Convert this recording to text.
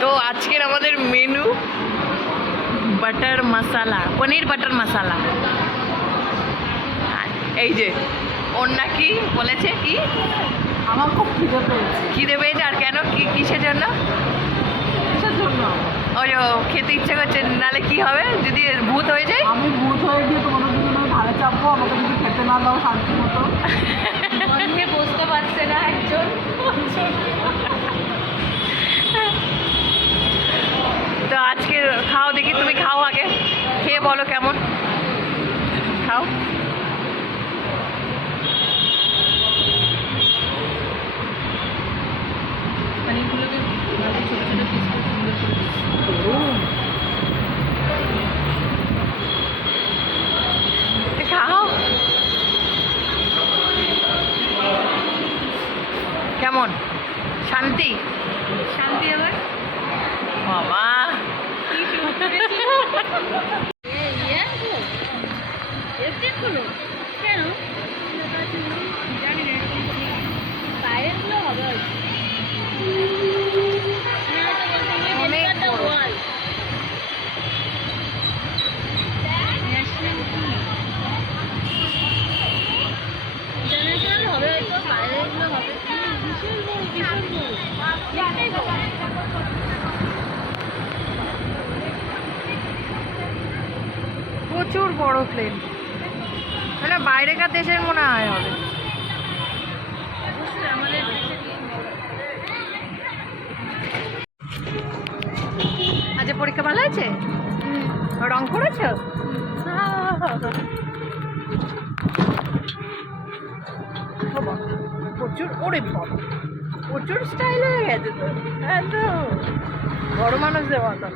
তো আজকের আমাদের মেনু বাটার মশালা, পনির বাটার মশালা। এই যে ওর নাকি বলেছে কি আমার খুব খিদে পেয়েছে। খিদে পেয়েছে। আর কেন, কি কিসের জন্য? কিসের জন্য? ওই খেতে ইচ্ছে করছে, নালে কি হবে যদি ভূত হয়ে যায়? আমি ভূত হয়ে গিয়ে তোমাদের দুজনের ধারে চাপবো, আমাকে যদি খেতে না দাও শান্তি মতো। বুঝতে পারছে না একজন। তো আজকে খাও দেখি, তুমি খাও আগে, খেয়ে বলো কেমন। খাও। পানিরগুলোকে ভালো ছোটো ছোটো পিস করে সুন্দর করে দিচ্ছি। খাও। কেমন? শান্তি? শান্তি আবার বাবা কেন জানি না, বাইরেরগুলো হবে অনেক বড়। ইন্টারন্যাশনাল হবে হয়তো, বাইরেরগুলো হবে ভীষণ বড়, ভীষণ বড়, একটাই বড়। প্রচুর বড় প্লেন, মানে বাইরেকার দেশের মনে হয় হবে। অবশ্যই আমাদের আচ্ছা, পরীক্ষা ভালো আছে? রং করেছ? প্রচুর, ওরে বাবা প্রচুর স্টাইল হয়ে গেছে তো, এত বড় মানুষদের মতন।